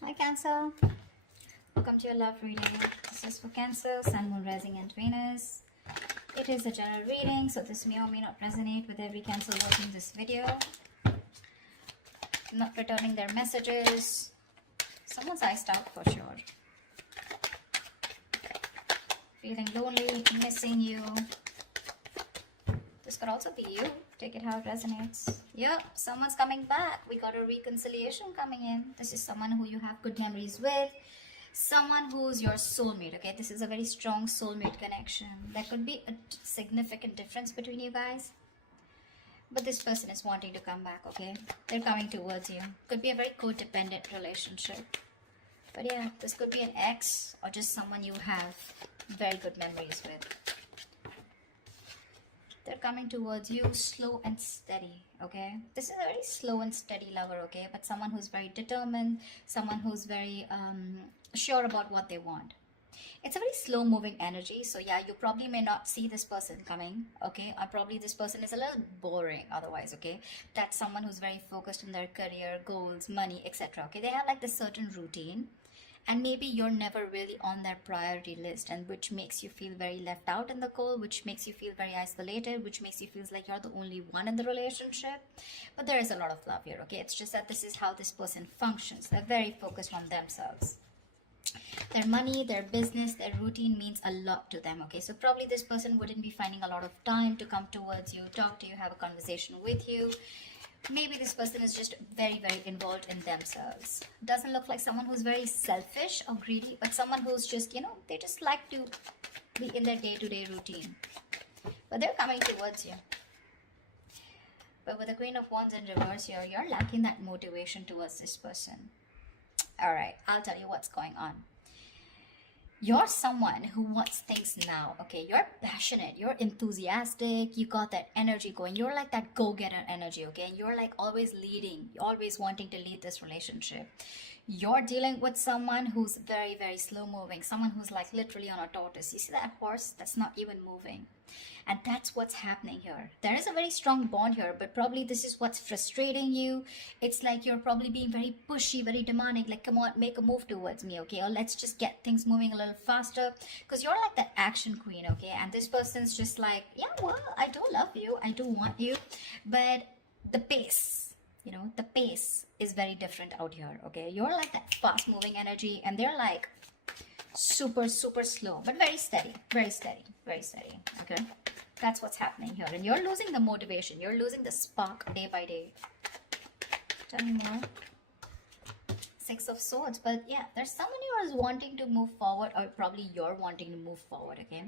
Hi Cancer, welcome to your love reading. This is for Cancer, Sun, Moon, Rising and Venus. It is a general reading, so this may or may not resonate with every Cancer watching this video. Not returning their messages. Someone's iced out for sure. Feeling lonely, missing you. This could also be you. Take it how it resonates. Yep, someone's coming back. We got a reconciliation coming in. This is someone who you have good memories with. Someone who's your soulmate, okay? This is a very strong soulmate connection. There could be a significant difference between you guys. But this person is wanting to come back, okay? They're coming towards you. Could be a very codependent relationship. But yeah, this could be an ex or just someone you have very good memories with. They're coming towards you slow and steady, okay? This is a very slow and steady lover, okay? But someone who's very determined, someone who's very sure about what they want. It's a very slow moving energy, so yeah, you probably may not see this person coming, okay? Or probably this person is a little boring otherwise, okay? That's someone who's very focused on their career, goals, money, etc., okay? They have like this certain routine. And maybe you're never really on their priority list, and which makes you feel very left out in the cold, which makes you feel very isolated, which makes you feel like you're the only one in the relationship. But there is a lot of love here, okay? It's just that this is how this person functions. They're very focused on themselves. Their money, their business, their routine means a lot to them, okay? So probably this person wouldn't be finding a lot of time to come towards you, talk to you, have a conversation with you. Maybe this person is just very, very involved in themselves. Doesn't look like someone who's very selfish or greedy, but someone who's just, you know, they just like to be in their day-to-day routine. But they're coming towards you. But with the Queen of Wands in reverse here, you're lacking that motivation towards this person. All right, I'll tell you what's going on. You're someone who wants things now, okay? You're passionate, you're enthusiastic, you got that energy going. You're like that go-getter energy, okay? And you're like always leading, always wanting to lead this relationship. You're dealing with someone who's very, very slow moving, someone who's like literally on a tortoise. You see that horse that's not even moving? And that's what's happening here. There is a very strong bond here, but probably this is what's frustrating you. It's like you're probably being very pushy, very demanding, like, come on, make a move towards me, okay? Or let's just get things moving a little faster, because you're like that action queen, okay? And this person's just like, yeah, well, I do love you, I do want you, but the pace, you know, the pace is very different out here, okay? You're like that fast moving energy, and they're like super, super slow, but very steady, very steady, very steady, okay? That's what's happening here. And you're losing the motivation. You're losing the spark day by day. Tell me more. Six of Swords. But yeah, there's someone who is wanting to move forward, or probably you're wanting to move forward, okay?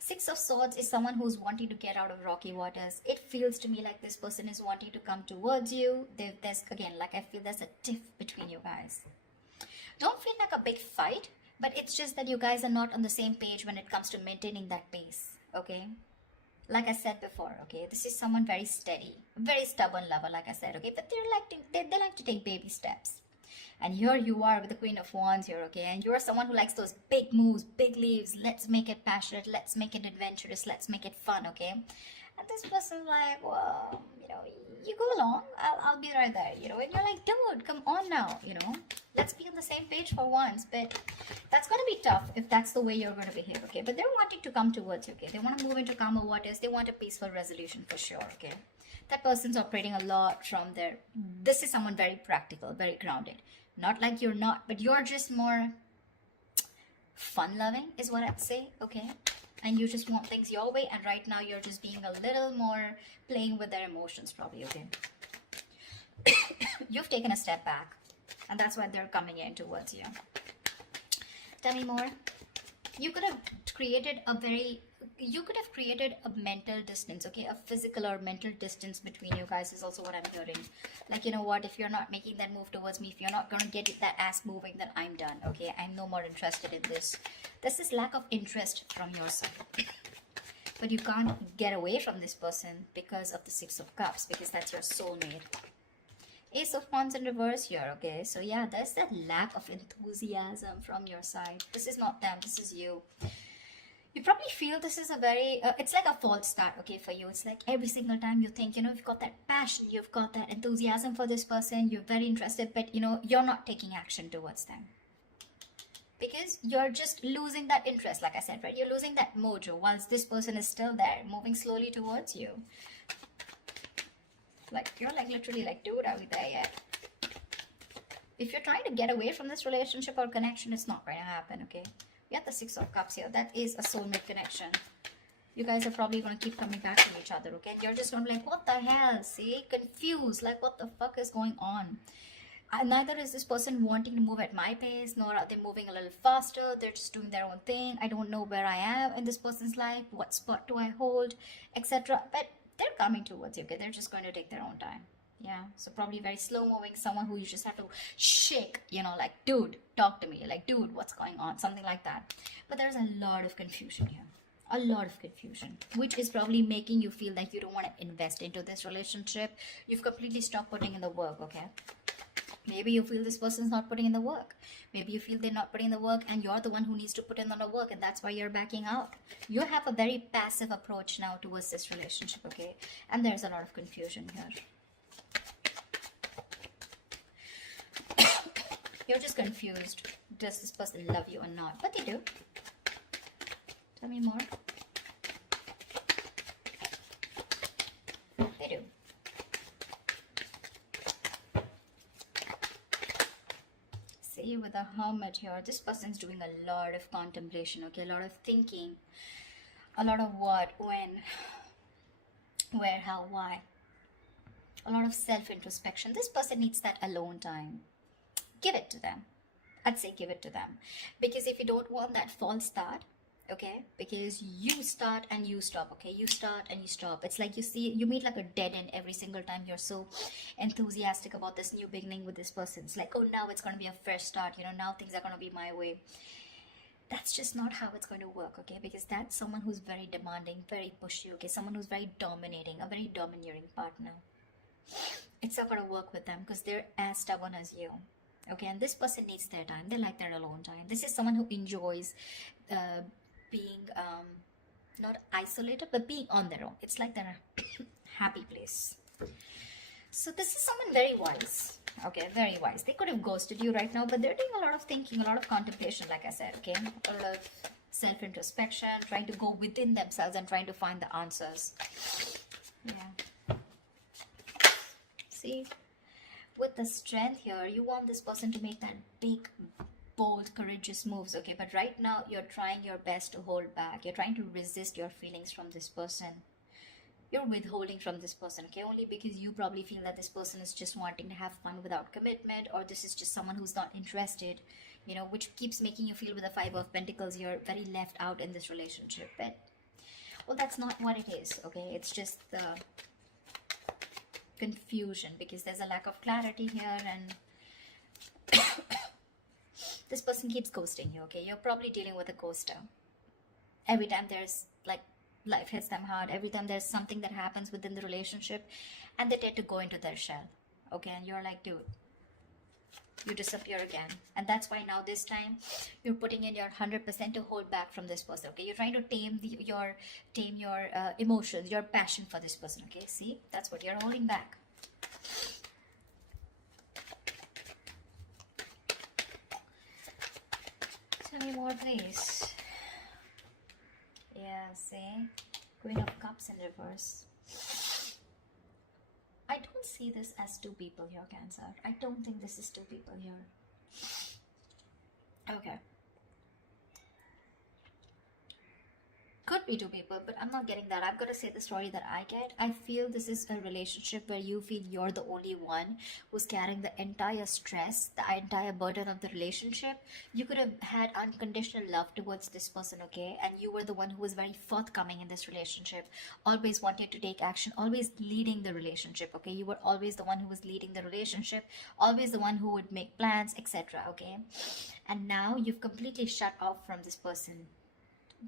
Six of Swords is someone who's wanting to get out of rocky waters. It feels to me like this person is wanting to come towards you. There's, again, like I feel there's a tiff between you guys. Don't feel like a big fight, but it's just that you guys are not on the same page when it comes to maintaining that pace, okay? Like I said before, okay, this is someone very steady, very stubborn lover, like I said, okay, but they like to take baby steps. And here you are with the Queen of Wands here, okay, and you're someone who likes those big moves, big leaves. Let's make it passionate, let's make it adventurous, let's make it fun, okay? And this person's like, well, you know, you go along, I'll be right there, you know, and you're like, dude, come on now, you know, let's be on the same page for once. But that's going to be tough if that's the way you're going to behave, okay? But they're wanting to come towards you, okay? They want to move into calmer waters. They want a peaceful resolution for sure, okay? That person's operating a lot from there. This is someone very practical, very grounded. Not like you're not, but you're just more fun-loving is what I'd say, okay? And you just want things your way, and right now you're just being a little more playing with their emotions probably, okay? You've taken a step back, and that's why they're coming in towards you. Tell me more. You could have created a mental distance, okay? A physical or mental distance between you guys is also what I'm hearing. Like, you know what, if you're not making that move towards me, if you're not going to get that ass moving, then I'm done, okay? I'm no more interested in this. This is lack of interest from your side. But you can't get away from this person because of the Six of Cups, because that's your soulmate. Ace of Wands in reverse here, okay? So yeah, there's that lack of enthusiasm from your side. This is not them, this is you. You probably feel this is a very it's like a false start, okay, for you. It's like every single time you think, you've got that passion, you've got that enthusiasm for this person, you're very interested, but you're not taking action towards them because you're just losing that interest. Like I said, right, you're losing that mojo whilst this person is still there, moving slowly towards you. Like, you're like literally like, dude, are we there yet? If you're trying to get away from this relationship or connection, it's not going to happen, okay? We have the Six of Cups here. That is a soulmate connection. You guys are probably going to keep coming back to each other, okay? And you're just going to be like, what the hell? See? Confused. Like, what the fuck is going on? Neither is this person wanting to move at my pace, nor are they moving a little faster. They're just doing their own thing. I don't know where I am in this person's life. What spot do I hold? Etc. But they're coming towards you, okay? They're just going to take their own time. Yeah, so probably very slow moving, someone who you just have to shake, like, dude, talk to me, like, dude, what's going on, something like that. But there's a lot of confusion here, a lot of confusion, which is probably making you feel like you don't want to invest into this relationship. You've completely stopped putting in the work, okay? Maybe you feel this person's not putting in the work. Maybe you feel they're not putting in the work and you're the one who needs to put in the work, and that's why you're backing out. You have a very passive approach now towards this relationship, okay? And there's a lot of confusion here. You're just confused. Does this person love you or not? But they do. Tell me more. They do. See, with the Hermit here, this person's doing a lot of contemplation, okay? A lot of thinking. A lot of what, when, where, how, why. A lot of self-introspection. This person needs that alone time. Give it to them. I'd say give it to them. Because if you don't want that false start, okay, because you start and you stop, okay, you start and you stop. It's like you meet like a dead end every single time you're so enthusiastic about this new beginning with this person. It's like, oh, now it's going to be a fresh start, now things are going to be my way. That's just not how it's going to work, okay, because that's someone who's very demanding, very pushy, okay, someone who's very dominating, a very domineering partner. It's not going to work with them because they're as stubborn as you. Okay, and this person needs their time. They like their alone time. This is someone who enjoys being not isolated, but being on their own. It's like their happy place. So this is someone very wise. Okay, very wise. They could have ghosted you right now, but they're doing a lot of thinking, a lot of contemplation, like I said, okay? A lot of self-introspection, trying to go within themselves and trying to find the answers. Yeah. See? With the Strength here, you want this person to make that big, bold, courageous moves, okay? But right now, you're trying your best to hold back. You're trying to resist your feelings from this person. You're withholding from this person, okay? Only because you probably feel that this person is just wanting to have fun without commitment, or this is just someone who's not interested, which keeps making you feel with the Five of Pentacles, you're very left out in this relationship. But, well, that's not what it is, okay? It's just the confusion because there's a lack of clarity here, and this person keeps ghosting you, okay? You're probably dealing with a ghoster. Every time there's like life hits them hard, every time there's something that happens within the relationship, and they tend to go into their shell, okay? And you're like, dude, you disappear again. And that's why now this time you're putting in your 100% to hold back from this person, okay? You're trying to tame your emotions, your passion for this person, okay? See, that's what you're holding back. Tell me more, please. Yeah, see, Queen of Cups in reverse. I don't see this as two people here, Cancer. I don't think this is two people here. Okay. Could be two people, but I'm not getting that. I'm going to say the story that I get. I feel this is a relationship where you feel you're the only one who's carrying the entire stress, the entire burden of the relationship. You could have had unconditional love towards this person, okay? And you were the one who was very forthcoming in this relationship, always wanted to take action, always leading the relationship, okay? You were always the one who was leading the relationship, always the one who would make plans, etc., okay? And now you've completely shut off from this person.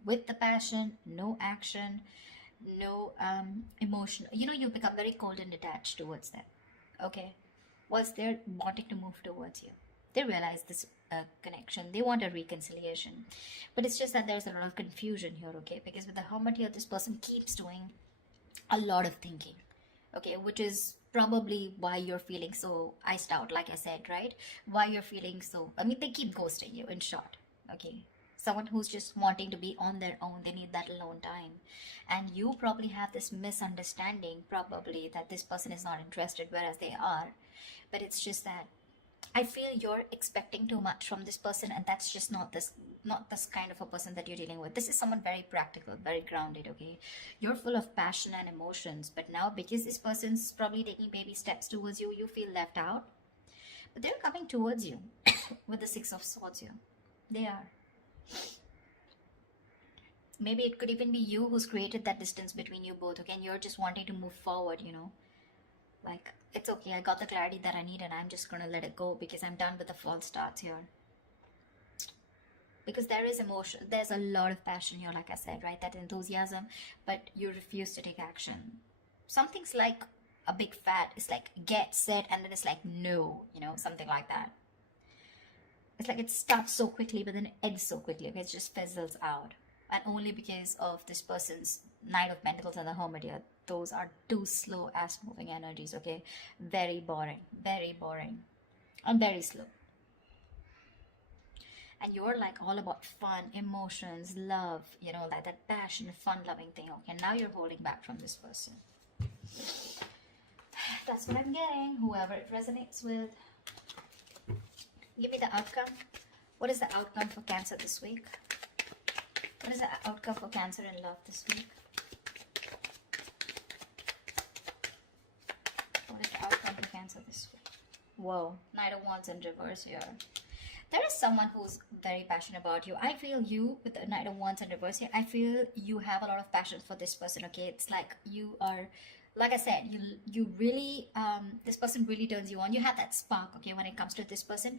With the passion, no action, no emotion. You become very cold and detached towards them, okay? Whilst they're wanting to move towards you. They realize this connection. They want a reconciliation. But it's just that there's a lot of confusion here, okay? Because with the Hermit here, this person keeps doing a lot of thinking, okay? Which is probably why you're feeling so iced out, like I said, right? Why you're feeling so, I mean, they keep ghosting you, in short, okay? Someone who's just wanting to be on their own, they need that alone time. And you probably have this misunderstanding, probably, that this person is not interested, whereas they are. But it's just that I feel you're expecting too much from this person, and that's just not this kind of a person that you're dealing with. This is someone very practical, very grounded, okay? You're full of passion and emotions, but now because this person's probably taking baby steps towards you, you feel left out. But they're coming towards you with the Six of Swords here. They are. Maybe it could even be you who's created that distance between you both, okay? And you're just wanting to move forward, you know? Like, it's okay, I got the clarity that I need and I'm just gonna let it go because I'm done with the false starts here. Because there is emotion, there's a lot of passion here, like I said, right? That enthusiasm, but you refuse to take action. Something's like a big fat, it's like get, set, and then it's like no, you know, something like that. It's like it starts so quickly, but then it ends so quickly, okay? It just fizzles out. And only because of this person's Knight of Pentacles and the Hermit here. Those are two slow ass moving energies, okay? Very boring, and very slow. And you're like all about fun, emotions, love, you know, like that passion, fun loving thing, okay? Now you're holding back from this person. That's what I'm getting. Whoever it resonates with, give me the outcome. What is the outcome for Cancer this week? What is the outcome for Cancer in love this week? What is the outcome for Cancer this week? Whoa, Knight of Wands in reverse here. There is someone who's very passionate about you. I feel you, with the Knight of Wands in reverse here, I feel you have a lot of passion for this person, okay? It's like you are, like I said, you really, this person really turns you on. You have that spark, okay, when it comes to this person,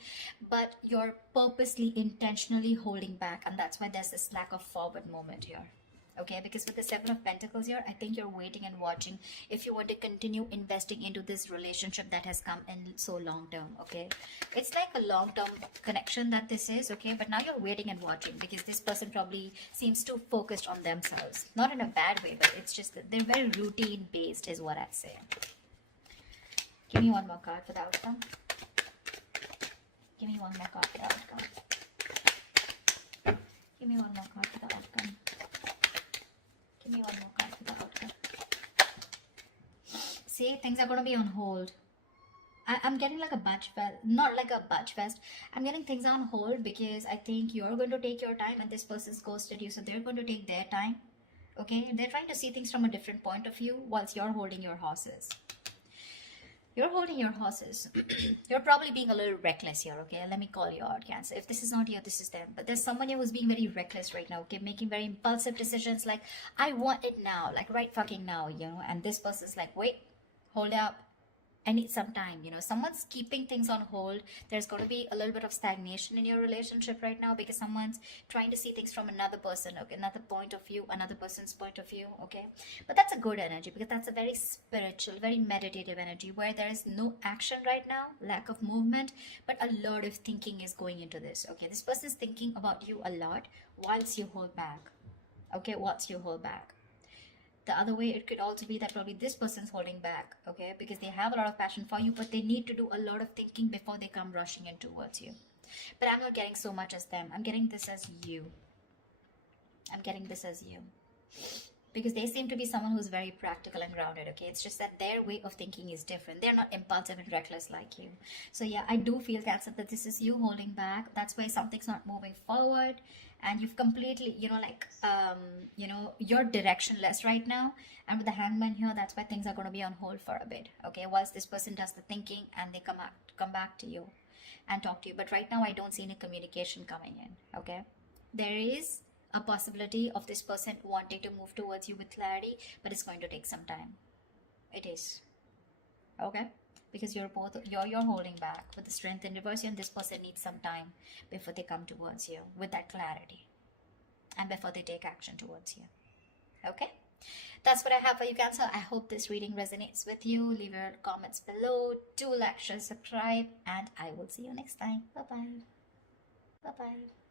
but you're purposely, intentionally holding back, and that's why there's this lack of forward moment here. Okay, because with the Seven of Pentacles here, I think you're waiting and watching if you want to continue investing into this relationship that has come in so long term, okay? It's like a long-term connection that this is, okay? But now you're waiting and watching because this person probably seems too focused on themselves. Not in a bad way, but it's just that they're very routine-based is what I'd say. Give me one more card for the outcome. Give me one more card for the outcome. Give me one more card for the outcome. Give me one more card for the outcome. See, things are going to be on hold. I'm getting like a batch fest, not like a batch fest. I'm getting things on hold because I think you're going to take your time and this person's ghosted you, so they're going to take their time. Okay, they're trying to see things from a different point of view whilst you're holding your horses. You're holding your horses. You're probably being a little reckless here, okay? Let me call you out, Cancer. If this is not you, this is them. But there's someone here who's being very reckless right now, okay? Making very impulsive decisions like, I want it now, like right fucking now, you know? And this person's like, wait, hold up. I need some time, you know. Someone's keeping things on hold. There's going to be a little bit of stagnation in your relationship right now because someone's trying to see things from another person, okay, another point of view, another person's point of view, okay? But that's a good energy because that's a very spiritual, very meditative energy where there is no action right now, lack of movement, but a lot of thinking is going into this, okay? This person's thinking about you a lot whilst you hold back, okay, whilst you hold back. The other way, it could also be that probably this person's holding back, okay, because they have a lot of passion for you, but they need to do a lot of thinking before they come rushing in towards you. But I'm not getting so much as them. I'm getting this as you. I'm getting this as you. Because they seem to be someone who's very practical and grounded, okay? It's just that their way of thinking is different. They're not impulsive and reckless like you. So yeah, I do feel, Cancer, that this is you holding back. That's why something's not moving forward. And you've completely, you know, like, you know, you're directionless right now. And with the Hangman here, that's why things are going to be on hold for a bit, okay? Whilst this person does the thinking and they come back to you and talk to you. But right now, I don't see any communication coming in, okay? There is a possibility of this person wanting to move towards you with clarity, but it's going to take some time. It is, okay? Because you're holding back with the Strength in reverse, and this person needs some time before they come towards you with that clarity and before they take action towards you, okay? That's what I have for you, Cancer. I hope this reading resonates with you. Leave your comments below. Do like, share, subscribe, and I will see you next time. Bye bye. Bye bye.